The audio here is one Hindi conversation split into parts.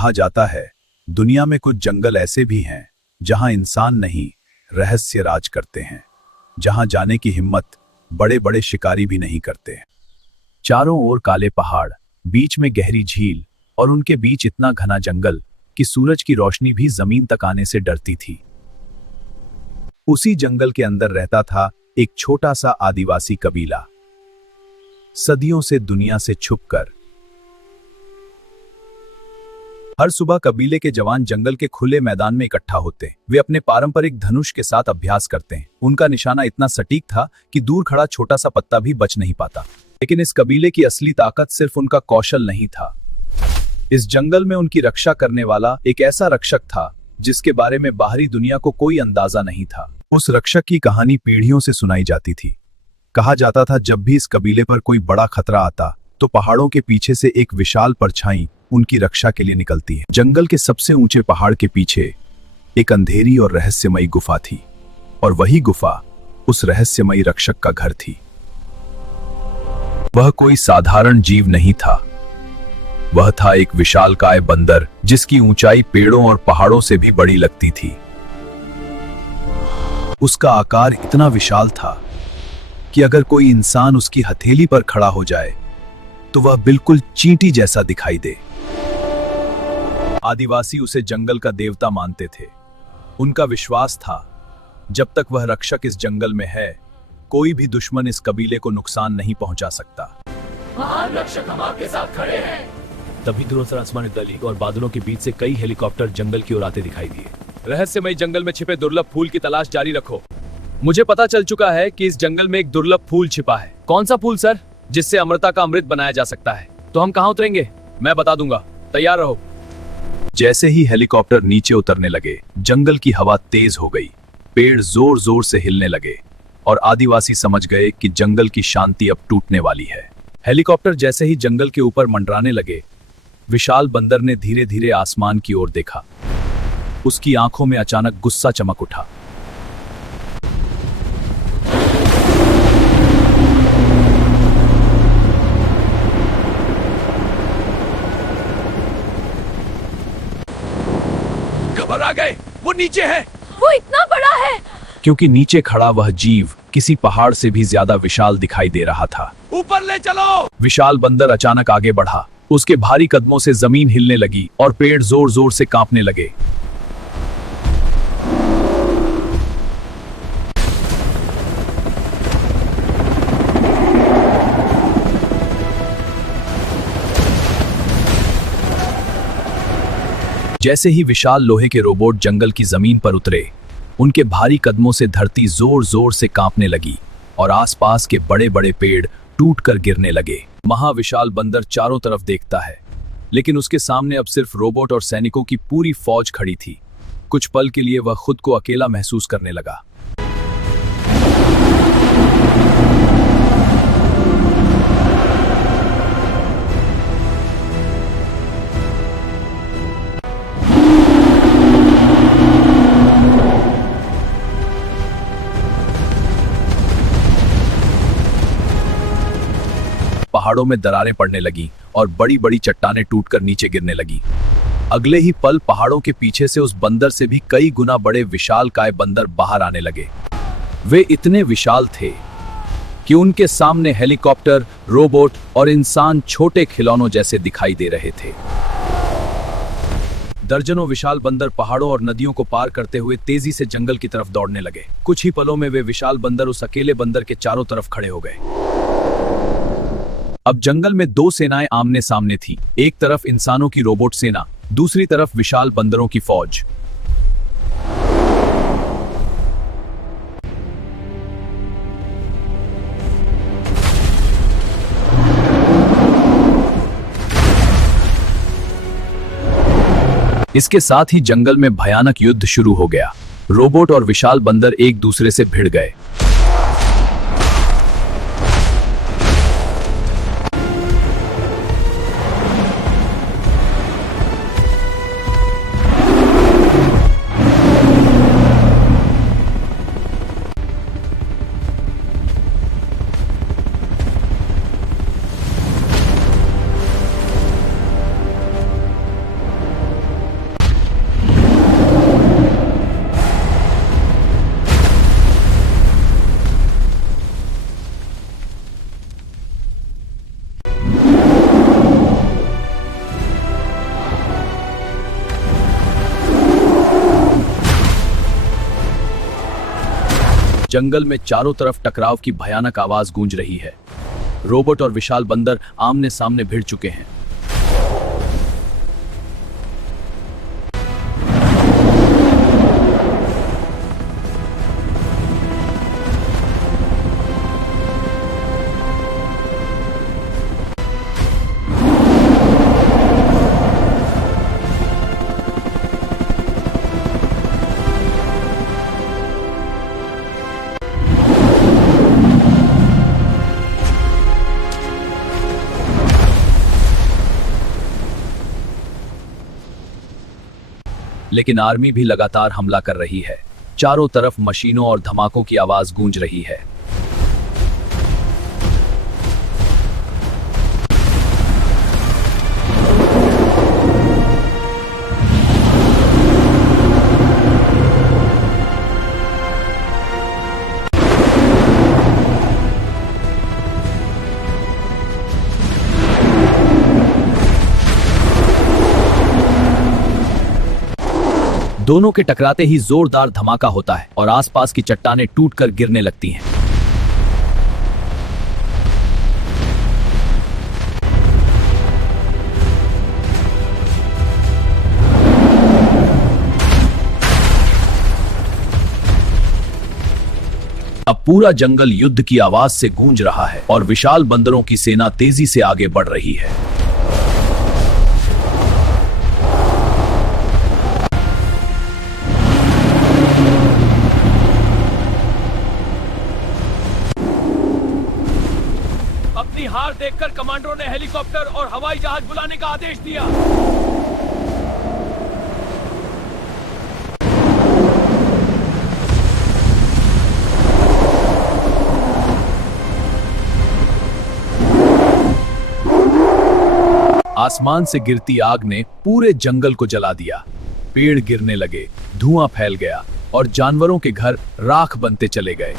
कहा जाता है दुनिया में कुछ जंगल ऐसे भी हैं जहां इंसान नहीं रहस्य राज करते हैं, जहां जाने की हिम्मत बड़े बड़े शिकारी भी नहीं करते। चारों ओर काले पहाड़, बीच में गहरी झील और उनके बीच इतना घना जंगल कि सूरज की रोशनी भी जमीन तक आने से डरती थी। उसी जंगल के अंदर रहता था एक छोटा सा आदिवासी कबीला, सदियों से दुनिया से छुपकर। हर सुबह कबीले के जवान जंगल के खुले मैदान में इकट्ठा होते हैं। वे अपने पारंपरिक धनुष के साथ अभ्यास करते हैं। उनका निशाना इतना सटीक था कि दूर खड़ा छोटा सा पत्ता भी बच नहीं पाता। लेकिन इस कबीले की असली ताकत सिर्फ उनका कौशल नहीं था। इस जंगल में उनकी रक्षा करने वाला एक ऐसा रक्षक था जिसके बारे में बाहरी दुनिया को कोई अंदाजा नहीं था। उस रक्षक की कहानी पीढ़ियों से सुनाई जाती थी। कहा जाता था जब भी इस कबीले पर कोई बड़ा खतरा आता तो पहाड़ों के पीछे से एक विशाल परछाई उनकी रक्षा के लिए निकलती है। जंगल के सबसे ऊंचे पहाड़ के पीछे एक अंधेरी और रहस्यमयी गुफा थी, और वही गुफा उस रहस्यमयी रक्षक का घर थी। वह कोई साधारण जीव नहीं था, वह था एक विशालकाय बंदर जिसकी ऊंचाई पेड़ों और पहाड़ों से भी बड़ी लगती थी। उसका आकार इतना विशाल था कि अगर कोई इंसान उसकी हथेली पर खड़ा हो जाए तो वह बिल्कुल चींटी जैसा दिखाई दे। आदिवासी उसे जंगल का देवता मानते थे। उनका विश्वास था जब तक वह रक्षक इस जंगल में है, कोई भी दुश्मन इस कबीले को नुकसान नहीं पहुंचा सकता। महान रक्षक हम आपके साथ खड़े हैं। तभी तुरंत आसमान दली और बादलों के बीच से कई हेलीकॉप्टर जंगल की ओर आते दिखाई दिए। रहस्यमय जंगल में छिपे दुर्लभ फूल की तलाश जारी रखो। मुझे पता चल चुका है कि इस जंगल में एक दुर्लभ फूल छिपा है। कौन सा फूल सर? जिससे अमृता का अमृत बनाया जा सकता है। तो हम कहां उतरेंगे? मैं बता दूंगा, तैयार रहो। जैसे ही हेलीकॉप्टर नीचे उतरने लगे, जंगल की हवा तेज हो गई, पेड़ जोर जोर से हिलने लगे और आदिवासी समझ गए कि जंगल की शांति अब टूटने वाली है। हेलीकॉप्टर जैसे ही जंगल के ऊपर मंडराने लगे, विशाल बंदर ने धीरे धीरे आसमान की ओर देखा। उसकी आंखों में अचानक गुस्सा चमक उठा। खबर आ गए, वो नीचे है। वो इतना बड़ा है। क्योंकि नीचे खड़ा वह जीव किसी पहाड़ से भी ज्यादा विशाल दिखाई दे रहा था। ऊपर ले चलो। विशाल बंदर अचानक आगे बढ़ा। उसके भारी कदमों से जमीन हिलने लगी और पेड़ जोर जोर से कांपने लगे। जैसे ही विशाल लोहे के रोबोट जंगल की जमीन पर उतरे, उनके भारी कदमों से धरती जोर जोर से कांपने लगी और आसपास के बड़े बड़े पेड़ टूटकर गिरने लगे। महाविशाल बंदर चारों तरफ देखता है, लेकिन उसके सामने अब सिर्फ रोबोट और सैनिकों की पूरी फौज खड़ी थी। कुछ पल के लिए वह खुद को अकेला महसूस करने लगा। पहाड़ों में दरारें पड़ने लगी और बड़ी बड़ी चट्टानें टूटकर नीचे गिरने लगी। अगले ही पल पहाड़ों के पीछे से उस बंदर से भी कई गुना बड़े विशालकाय बंदर बाहर आने लगे। वे इतने विशाल थे कि उनके सामने हेलीकॉप्टर, रोबोट और इंसान छोटे खिलौनों जैसे दिखाई दे रहे थे। दर्जनों विशाल बंदर पहाड़ों और नदियों को पार करते हुए तेजी से जंगल की तरफ दौड़ने लगे। कुछ ही पलों में वे विशाल बंदर उस अकेले बंदर के चारों तरफ खड़े हो गए। अब जंगल में दो सेनाएं आमने सामने थीं। एक तरफ इंसानों की रोबोट सेना, दूसरी तरफ विशाल बंदरों की फौज। इसके साथ ही जंगल में भयानक युद्ध शुरू हो गया। रोबोट और विशाल बंदर एक दूसरे से भिड़ गए। जंगल में चारों तरफ टकराव की भयानक आवाज गूंज रही है। रोबोट और विशाल बंदर आमने सामने भिड़ चुके हैं। लेकिन आर्मी भी लगातार हमला कर रही है। चारों तरफ मशीनों और धमाकों की आवाज गूंज रही है। दोनों के टकराते ही जोरदार धमाका होता है और आसपास की चट्टानें टूटकर गिरने लगती हैं। अब पूरा जंगल युद्ध की आवाज से गूंज रहा है और विशाल बंदरों की सेना तेजी से आगे बढ़ रही है। अपनी हार देखकर कमांडरों ने हेलीकॉप्टर और हवाई जहाज बुलाने का आदेश दिया। आसमान से गिरती आग ने पूरे जंगल को जला दिया। पेड़ गिरने लगे, धुआं फैल गया और जानवरों के घर राख बनते चले गए।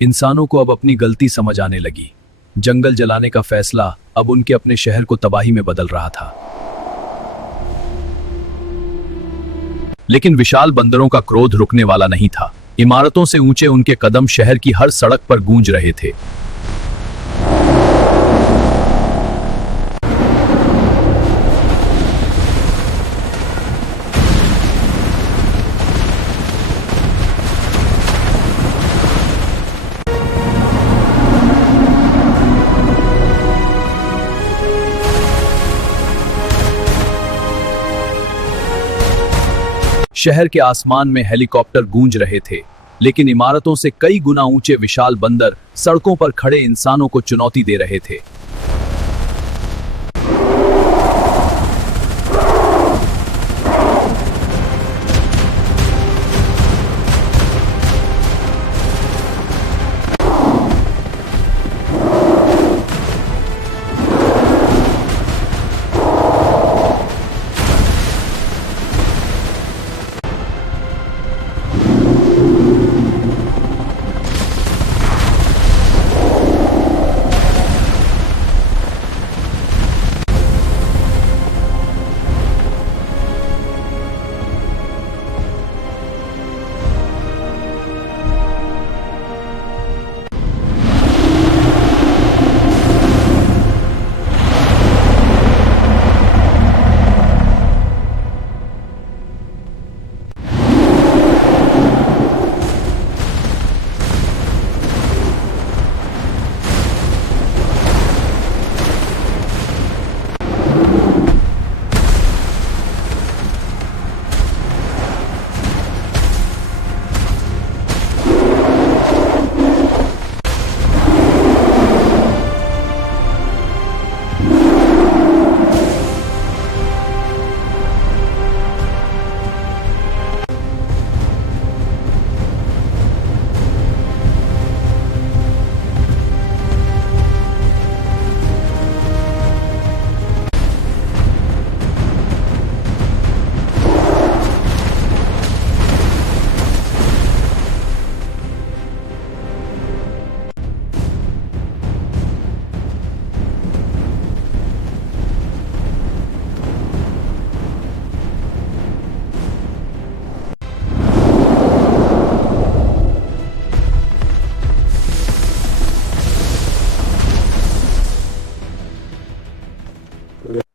इंसानों को अब अपनी गलती समझ आने लगी। जंगल जलाने का फैसला अब उनके अपने शहर को तबाही में बदल रहा था। लेकिन विशाल बंदरों का क्रोध रुकने वाला नहीं था। इमारतों से ऊंचे उनके कदम शहर की हर सड़क पर गूंज रहे थे। शहर के आसमान में हेलीकॉप्टर गूंज रहे थे, लेकिन इमारतों से कई गुना ऊंचे विशाल बंदर सड़कों पर खड़े इंसानों को चुनौती दे रहे थे।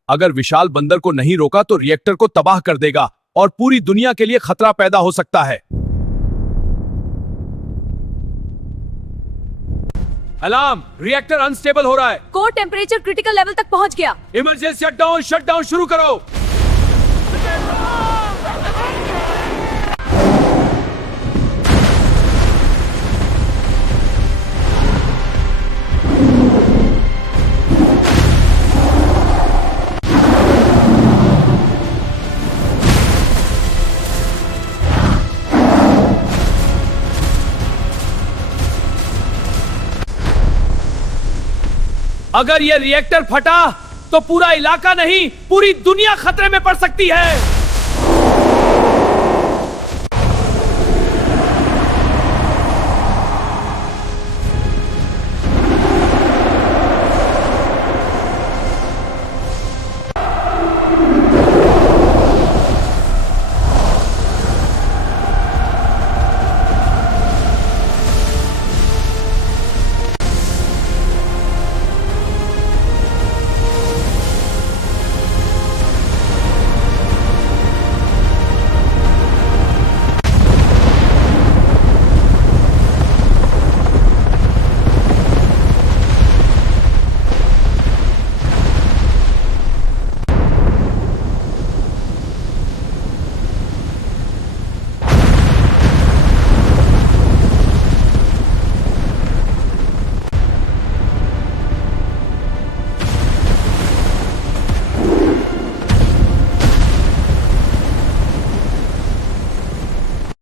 अगर विशाल बंदर को नहीं रोका तो रिएक्टर को तबाह कर देगा और पूरी दुनिया के लिए खतरा पैदा हो सकता है। अलार्म, रिएक्टर अनस्टेबल हो रहा है। कोर टेम्परेचर क्रिटिकल लेवल तक पहुंच गया। इमरजेंसी शटडाउन शुरू करो। अगर यह रिएक्टर फटा तो पूरा इलाका नहीं, पूरी दुनिया खतरे में पड़ सकती है।